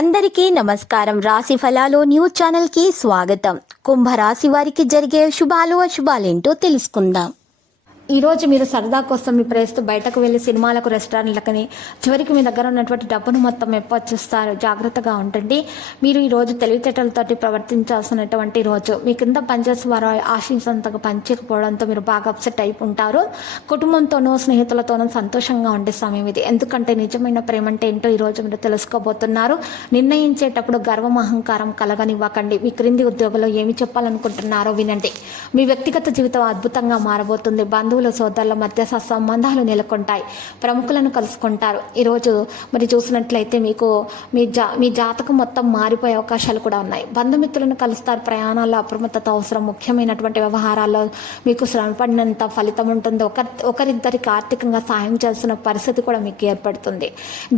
అందరికీ నమస్కారం. రాశి ఫలాలు న్యూస్ ఛానల్ కి స్వాగతం. కుంభరాశి వారికి జరిగే శుభాలు అశుభాలేంటో తెలుసుకుందాం. ఈ రోజు మీరు సరదా కోసం మీ ప్రయత్నం బయటకు వెళ్లి సినిమాలకు, రెస్టారెంట్లకని చివరికి మీ దగ్గర ఉన్నటువంటి డబ్బును మొత్తం ఎప్పొచ్చేస్తారు. జాగ్రత్తగా ఉండండి. మీరు ఈ రోజు తెలివితేటలతోటి ప్రవర్తించాల్సినటువంటి రోజు. మీ కింద పనిచేసే వారు ఆశించినంతగా పనిచేయకపోవడంతో మీరు బాగా అప్సెట్ అయి ఉంటారు. కుటుంబంతోనూ స్నేహితులతోనూ సంతోషంగా ఉండే సమయం ఇది. ఎందుకంటే నిజమైన ప్రేమ అంటే ఏంటో ఈ రోజు మీరు తెలుసుకోబోతున్నారు. నిర్ణయించేటప్పుడు గర్వం, అహంకారం కలగనివ్వకండి. మీ క్రింది ఉద్యోగంలో ఏమి చెప్పాలనుకుంటున్నారో వినండి. మీ వ్యక్తిగత జీవితం అద్భుతంగా మారబోతుంది. బంధువులు, సోదరుల మధ్య సత్సంబంధాలు నెలకొంటాయి. ప్రముఖులను కలుసుకుంటారు. ఈరోజు మరి చూసినట్లయితే మీకు మీ జాతకం మొత్తం మారిపోయే అవకాశాలు కూడా ఉన్నాయి. బంధుమిత్రులను కలుస్తారు. ప్రయాణాల్లో అప్రమత్తత అవసరం. ముఖ్యమైనటువంటి వ్యవహారాల్లో మీకు శ్రమపడినంత ఫలితం ఉంటుంది. ఒకరిద్దరికి ఆర్థికంగా సాయం చేస్తున్న పరిస్థితి కూడా మీకు ఏర్పడుతుంది.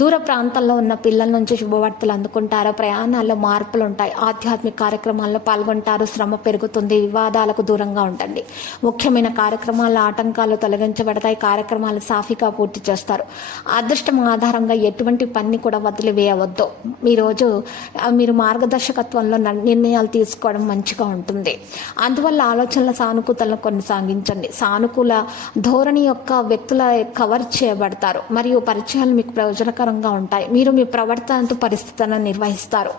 దూర ప్రాంతాల్లో ఉన్న పిల్లల నుంచి శుభవార్తలు అందుకుంటారు. ప్రయాణాల్లో మార్పులు ఉంటాయి. ఆధ్యాత్మిక కార్యక్రమాల్లో పాల్గొంటారు. శ్రమ పెరుగుతుంది. వివాదాలకు దూరంగా ఉండండి. ముఖ్యమైన కార్యక్రమాల ఆటంకాలు తొలగించబడతాయి. కార్యక్రమాలు సాఫీగా పూర్తి చేస్తారు. అదృష్టం ఆధారంగా ఎటువంటి పని కూడా వదిలివేయవద్దు. ఈరోజు మీరు మార్గదర్శకత్వంలో నిర్ణయాలు తీసుకోవడం మంచిగా ఉంటుంది. అందువల్ల ఆలోచనల సానుకూలతలను కొనసాగించండి. సానుకూల ధోరణి యొక్క వ్యక్తుల కవర్ చేయబడతారు మరియు పరిచయాలు మీకు ప్రయోజనకరంగా ఉంటాయి. మీరు మీ ప్రవర్తనతో పరిస్థితులను నిర్వహిస్తారు.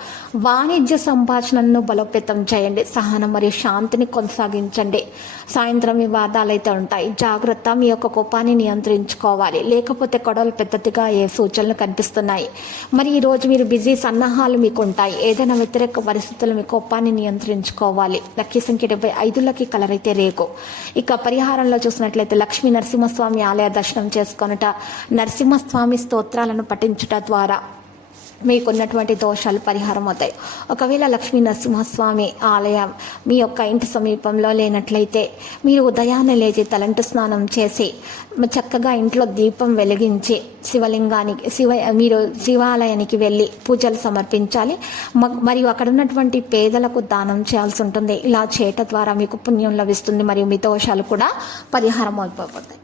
వాణిజ్య సంభాషణను బలోపేతం చేయండి. సహనం మరియు శాంతిని కొనసాగించండి. సాయంత్రం వివాదాలు అయితే ఉంటాయి. జాగ్రత్త. మీ యొక్క కోపాన్ని నియంత్రించుకోవాలి, లేకపోతే గొడవలు పెద్దదిగా ఏ సూచనలు కనిపిస్తున్నాయి. మరి ఈరోజు మీరు బిజీ సన్నాహాలు మీకు ఉంటాయి. ఏదైనా వ్యతిరేక పరిస్థితులు మీ కోపాన్ని నియంత్రించుకోవాలి. లక్కీ సంఖ్య 75. కలర్ అయితే రేగు. ఇక పరిహారంలో చూసినట్లయితే లక్ష్మీ నరసింహస్వామి ఆలయ దర్శనం చేసుకొనుట, నరసింహస్వామి స్తోత్రాలను పఠించుట ద్వారా మీకున్నటువంటి దోషాలు పరిహారం అవుతాయి. ఒకవేళ లక్ష్మీ నరసింహస్వామి ఆలయం మీ యొక్క ఇంటి సమీపంలో లేనట్లయితే మీరు ఉదయాన్నే లేచి తలంటు స్నానం చేసి చక్కగా ఇంట్లో దీపం వెలిగించి మీరు శివాలయానికి వెళ్ళి పూజలు సమర్పించాలి. మరియు అక్కడ ఉన్నటువంటి పేదలకు దానం చేయాల్సి ఉంటుంది. ఇలా చేయటం ద్వారా మీకు పుణ్యం లభిస్తుంది మరియు మీ దోషాలు కూడా పరిహారం అయిపోతాయి.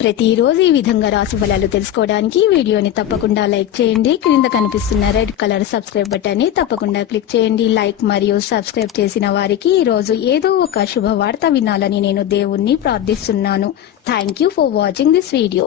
ప్రతిరోజు ఈ విధంగా రాశి ఫలాలు తెలుసుకోవడానికి వీడియోని తప్పకుండా లైక్ చేయండి. క్రింద కనిపిస్తున్న రెడ్ కలర్ సబ్స్క్రైబ్ బటన్ ని తప్పకుండా క్లిక్ చేయండి. లైక్ మరియు సబ్స్క్రైబ్ చేసిన వారికి ఈ రోజు ఏదో ఒక శుభవార్త వినాలని నేను దేవుణ్ణి ప్రార్థిస్తున్నాను. Thank you for watching this video.